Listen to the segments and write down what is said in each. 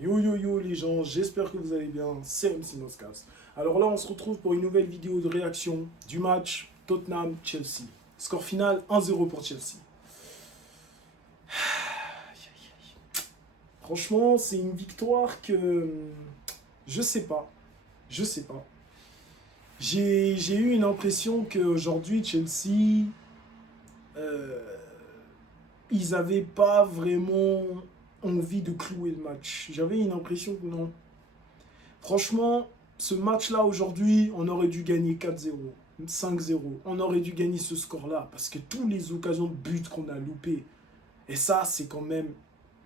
Yo yo yo les gens, j'espère que vous allez bien, c'est MC Moscas. Alors là on se retrouve pour une nouvelle vidéo de réaction du match Tottenham-Chelsea. Score final 1-0 pour Chelsea. Franchement c'est une victoire que je sais pas, je sais pas. J'ai eu une impression qu'aujourd'hui Chelsea, euh, ils avaient pas vraiment envie de clouer le match. J'avais une impression que non. Franchement, ce match-là aujourd'hui, on aurait dû gagner 4-0, 5-0. On aurait dû gagner ce score-là parce que toutes les occasions de but qu'on a loupées, et ça, c'est quand même,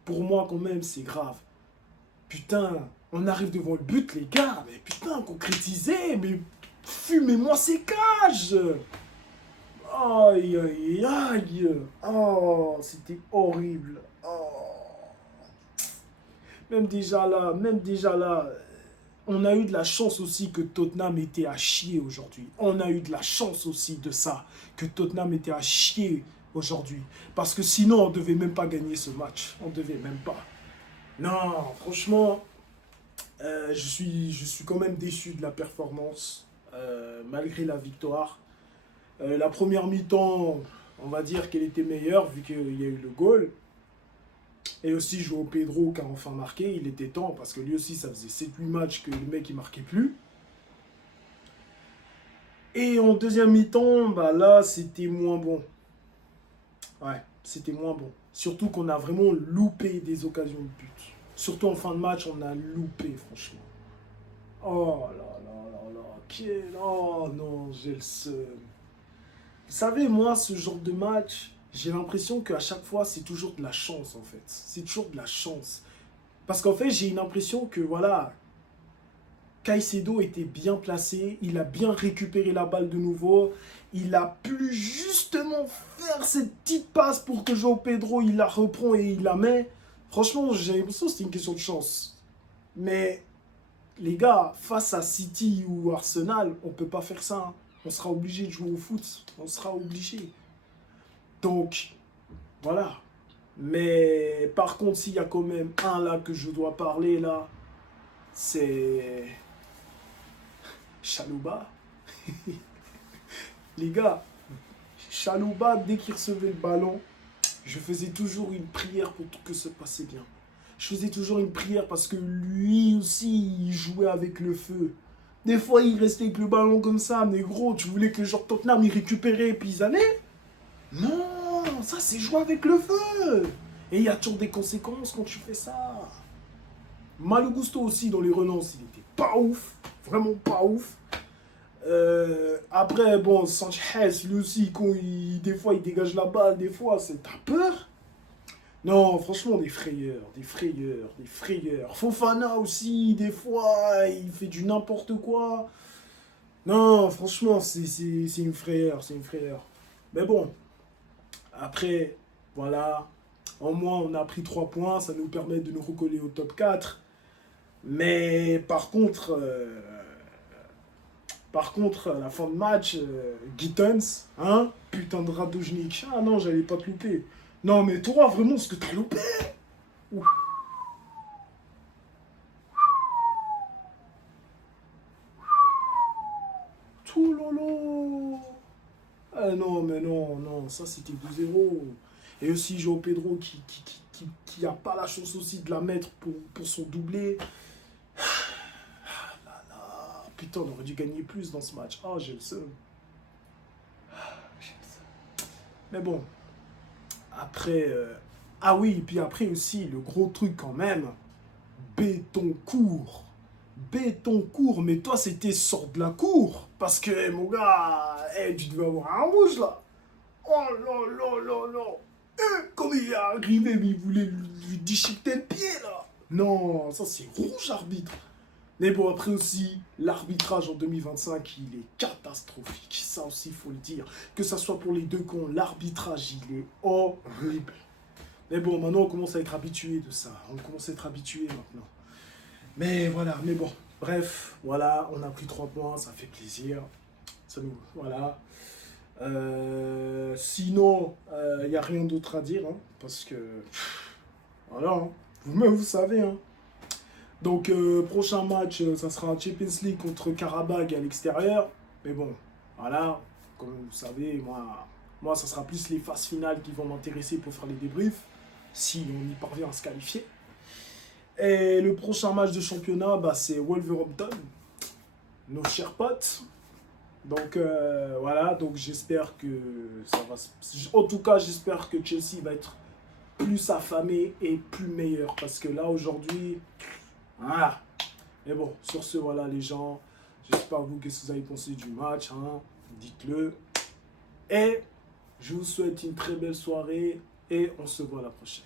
pour moi, quand même, c'est grave. Putain, on arrive devant le but, les gars, mais putain, concrétisez, mais fumez-moi ces cages. Aïe, aïe, aïe. Oh, c'était horrible. Oh. Même déjà là, on a eu de la chance aussi que Tottenham était à chier aujourd'hui. On a eu de la chance aussi de ça, que Tottenham était à chier aujourd'hui. Parce que sinon, on ne devait même pas gagner ce match. On ne devait même pas. Non, franchement, je suis quand même déçu de la performance, malgré la victoire. La première mi-temps, on va dire qu'elle était meilleure, vu qu'il y a eu le goal. Et aussi, Joao Pedro qui a enfin marqué, il était temps, parce que lui aussi, ça faisait 7-8 matchs que le mec, il marquait plus. Et en deuxième mi-temps, bah là, c'était moins bon. Ouais, c'était moins bon. Surtout qu'on a vraiment loupé des occasions de but. Surtout en fin de match, on a loupé, franchement. Oh là là là là, quel... Oh non, j'ai le seum. Vous savez, moi, ce genre de match, j'ai l'impression qu'à chaque fois, c'est toujours de la chance, en fait. C'est toujours de la chance. Parce qu'en fait, j'ai une impression que, voilà, Caicedo était bien placé, il a bien récupéré la balle de nouveau, il a pu justement faire cette petite passe pour que João Pedro, il la reprend et il la met. Franchement, j'ai l'impression que c'était une question de chance. Mais les gars, face à City ou Arsenal, on ne peut pas faire ça, hein. On sera obligé de jouer au foot, on sera obligé. Donc, voilà. Mais par contre, s'il y a quand même un là que je dois parler là, c'est Chalouba. Les gars, Chalouba, dès qu'il recevait le ballon, je faisais toujours une prière pour que ça passait bien. Je faisais toujours une prière parce que lui aussi, il jouait avec le feu. Des fois, il restait avec le ballon comme ça, mais gros, tu voulais que genre Tottenham, il récupérait et puis ils allaient. Non, ça c'est jouer avec le feu. Et il y a toujours des conséquences quand tu fais ça. Malo Gusto aussi dans les relances, il était pas ouf, vraiment pas ouf. Après, bon, Sanchez, lui aussi, des fois il dégage la balle, des fois, c'est t'as peur. Non, franchement, des frayeurs, des frayeurs, des frayeurs. Fofana aussi, des fois, il fait du n'importe quoi. Non, franchement, c'est une frayeur, c'est une frayeur. Mais bon, après, voilà, au moins on a pris 3 points, ça nous permet de nous recoller au top 4. Mais par contre, à la fin de match, Gittens, hein, putain de Radojnik. Ah non, j'allais pas te louper. Non, mais toi, vraiment, ce que t'as loupé. Ouf. Tout lolo. Ah non, mais non, non, ça c'était 2-0. Et aussi João Pedro qui a pas la chance aussi de la mettre pour son doublé. Ah, putain, on aurait dû gagner plus dans ce match. Ah, j'ai le seum. Mais bon, après. Ah oui, puis après aussi, le gros truc quand même, béton court. Béton court, mais toi c'était sort de la cour. Parce que mon gars, tu devais avoir un rouge là. Oh là là là là. Comme il est arrivé, mais il voulait lui déchiqueter le pied là. Non, ça c'est rouge arbitre. Mais bon, après aussi, l'arbitrage en 2025, il est catastrophique. Ça aussi, il faut le dire. Que ça soit pour les deux camps, l'arbitrage, il est horrible. Mais bon, maintenant, on commence à être habitué de ça. On commence à être habitué maintenant. Mais voilà, mais bon. Bref, voilà, on a pris 3 points, ça fait plaisir. Ça nous, voilà. Sinon, il n'y a rien d'autre à dire, hein, parce que, voilà, hein, vous-même, vous savez, hein. Donc, prochain match, ça sera un Champions League contre Karabakh à l'extérieur. Mais bon, voilà, comme vous savez, moi, ça sera plus les phases finales qui vont m'intéresser pour faire les débriefs, si on y parvient à se qualifier. Et le prochain match de championnat, bah, c'est Wolverhampton, nos chers potes. Donc voilà, donc j'espère que ça va En tout cas, j'espère que Chelsea va être plus affamé et plus meilleur. Parce que là, aujourd'hui... Voilà. Mais bon, sur ce, voilà les gens. J'espère vous, qu'est-ce que vous avez pensé du match. Hein, dites-le. Et je vous souhaite une très belle soirée. Et on se voit la prochaine.